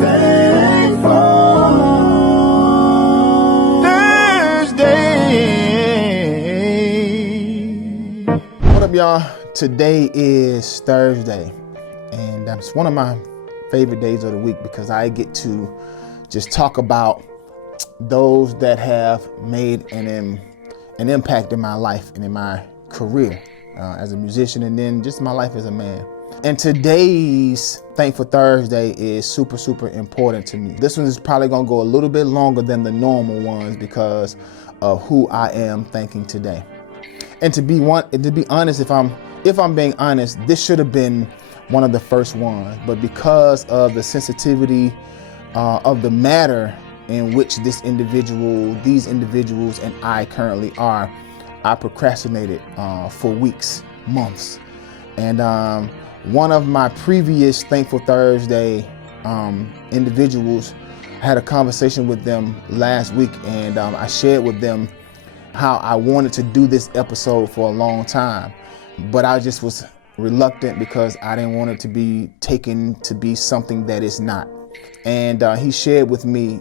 Thankful Thursday. What up, y'all? Today is Thursday, and it's one of my favorite days of the week because I get to just talk about those that have made an impact in my life and in my career as a musician, and then just my life as a man. And today's Thankful Thursday is super, super important to me. This one is probably gonna go a little bit longer than the normal ones because of who I am thanking today. And to be honest, if I'm being honest, this should have been one of the first ones, but because of the sensitivity of the matter in which these individuals and I currently are, I procrastinated for weeks, months. And one of my previous Thankful Thursday individuals, I had a conversation with them last week, and I shared with them how I wanted to do this episode for a long time, but I just was reluctant because I didn't want it to be taken to be something that it's not. And he shared with me,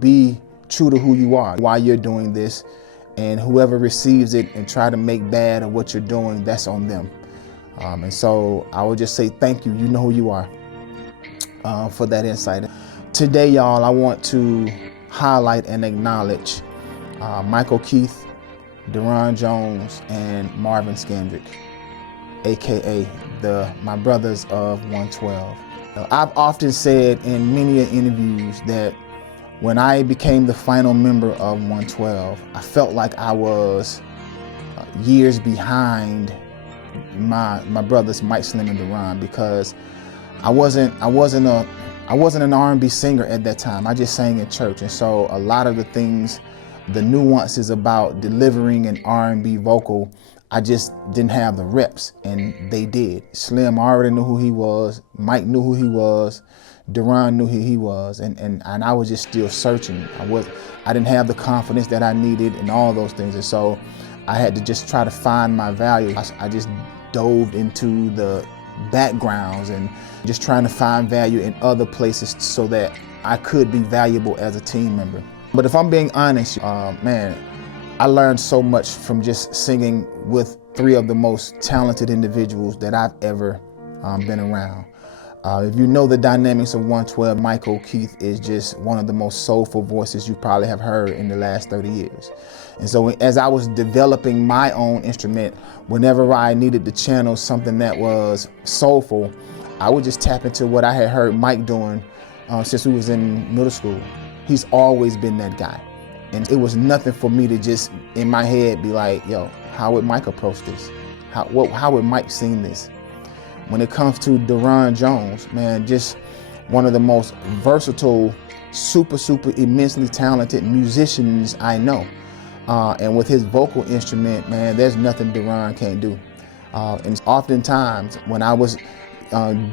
be true to who you are while you're doing this, and whoever receives it and try to make bad of what you're doing, that's on them. And so I would just say thank you. You know who you are for that insight. Today, y'all, I want to highlight and acknowledge Michael Keith, Daron Jones, and Marvin Scandrick, aka my brothers of 112. I've often said in many interviews that when I became the final member of 112, I felt like I was years behind my brothers Mike, Slim, and Daron, because I wasn't an R&B singer at that time. I just sang in church, and so a lot of the things, the nuances about delivering an R&B vocal, I just didn't have the reps, and they did. Slim already knew who he was. Mike knew who he was. Daron knew who he was, and I was just still searching. I didn't have the confidence that I needed and all those things, and so I had to just try to find my value. I just dove into the backgrounds and just trying to find value in other places so that I could be valuable as a team member. But if I'm being honest, man, I learned so much from just singing with three of the most talented individuals that I've ever been around. If you know the dynamics of 112, Michael Keith is just one of the most soulful voices you probably have heard in the last 30 years. And so as I was developing my own instrument, whenever I needed to channel something that was soulful, I would just tap into what I had heard Mike doing since we was in middle school. He's always been that guy. And it was nothing for me to just, in my head, be like, yo, how would Mike approach this? How would Mike sing this? When it comes to Daron Jones, man, just one of the most versatile, super, super immensely talented musicians I know. And with his vocal instrument, man, there's nothing Daron can't do. And oftentimes when I was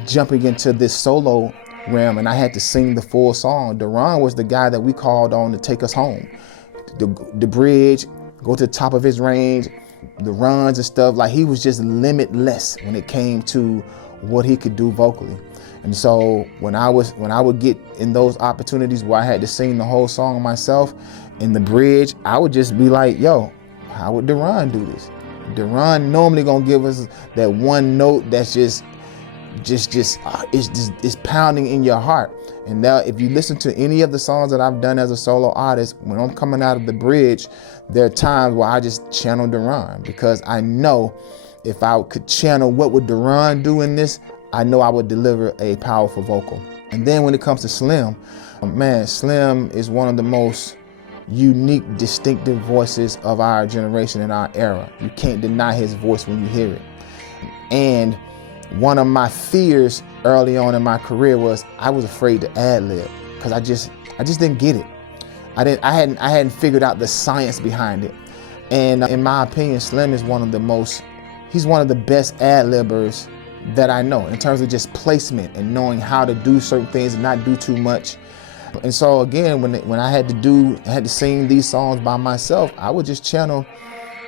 jumping into this solo realm and I had to sing the full song, Daron was the guy that we called on to take us home. The bridge, go to the top of his range, the runs and stuff. Like, he was just limitless when it came to what he could do vocally. And so when I would get in those opportunities where I had to sing the whole song myself in the bridge, I would just be like, yo, how would Daron do this? Daron normally gonna give us that one note that's just pounding in your heart. And now if you listen to any of the songs that I've done as a solo artist, when I'm coming out of the bridge, there are times where I just channel Daron, because I know if I could channel what would Daron do in this, I know I would deliver a powerful vocal. And then when it comes to Slim, man, Slim is one of the most unique, distinctive voices of our generation and our era. You can't deny his voice when you hear it. And one of my fears early on in my career was I was afraid to ad-lib, because I just didn't get it. I hadn't figured out the science behind it. And in my opinion, Slim is he's one of the best ad-libbers that I know in terms of just placement and knowing how to do certain things and not do too much. And so again, when I had to sing these songs by myself, I would just channel,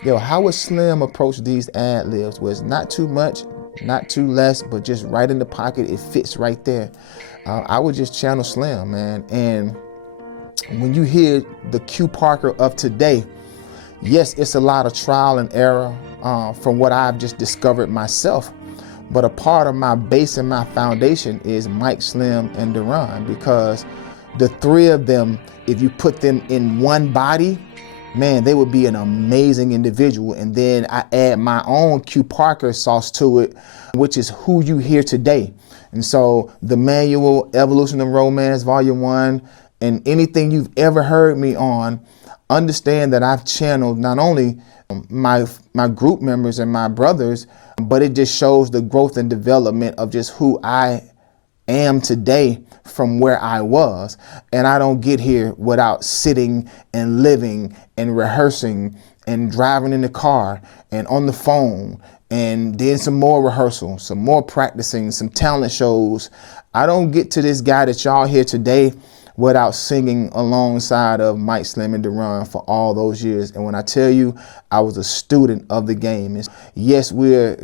how would Slim approach these ad-libs, where it's not too much, not too less, but just right in the pocket, it fits right there. I would just channel Slim, man. And when you hear the Q Parker of today, yes, it's a lot of trial and error from what I've just discovered myself. But a part of my base and my foundation is Mike, Slim, and Daron, because the three of them, if you put them in one body, man, they would be an amazing individual. And then I add my own Q Parker sauce to it, which is who you hear today. And so the manual, Evolution of Romance, Volume 1, and anything you've ever heard me on, understand that I've channeled not only my group members and my brothers, but it just shows the growth and development of just who I am today from where I was. And I don't get here without sitting and living and rehearsing and driving in the car and on the phone and then some more rehearsal, some more practicing, some talent shows. I don't get to this guy that y'all hear today without singing alongside of Mike, Slim, and Daron for all those years. And when I tell you, I was a student of the game. Yes, we're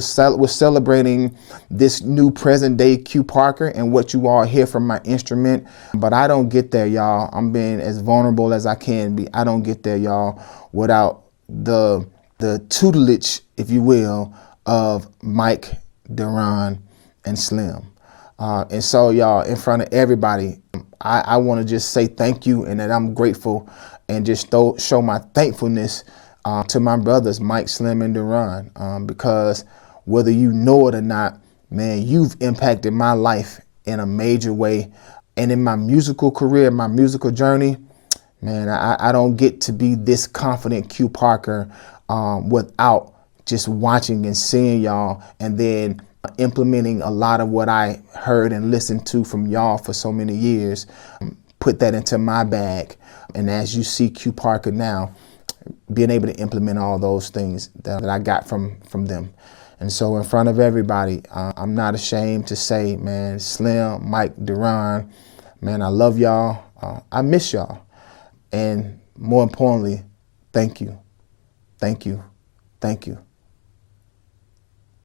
celebrating this new present day Q Parker and what you all hear from my instrument, but I don't get there, y'all. I'm being as vulnerable as I can be. I don't get there, y'all, without the tutelage, if you will, of Mike, Daron, and Slim. And so, y'all, in front of everybody, I want to just say thank you, and that I'm grateful, and just show my thankfulness to my brothers, Mike, Slim, and Daron, because whether you know it or not, man, you've impacted my life in a major way. And in my musical career, my musical journey, man, I don't get to be this confident Q Parker without just watching and seeing y'all, and then implementing a lot of what I heard and listened to from y'all for so many years, put that into my bag. And as you see Q Parker now, being able to implement all those things that I got from them. And so in front of everybody, I'm not ashamed to say, man, Slim, Mike, Daron, man, I love y'all. I miss y'all. And more importantly, thank you. Thank you. Thank you.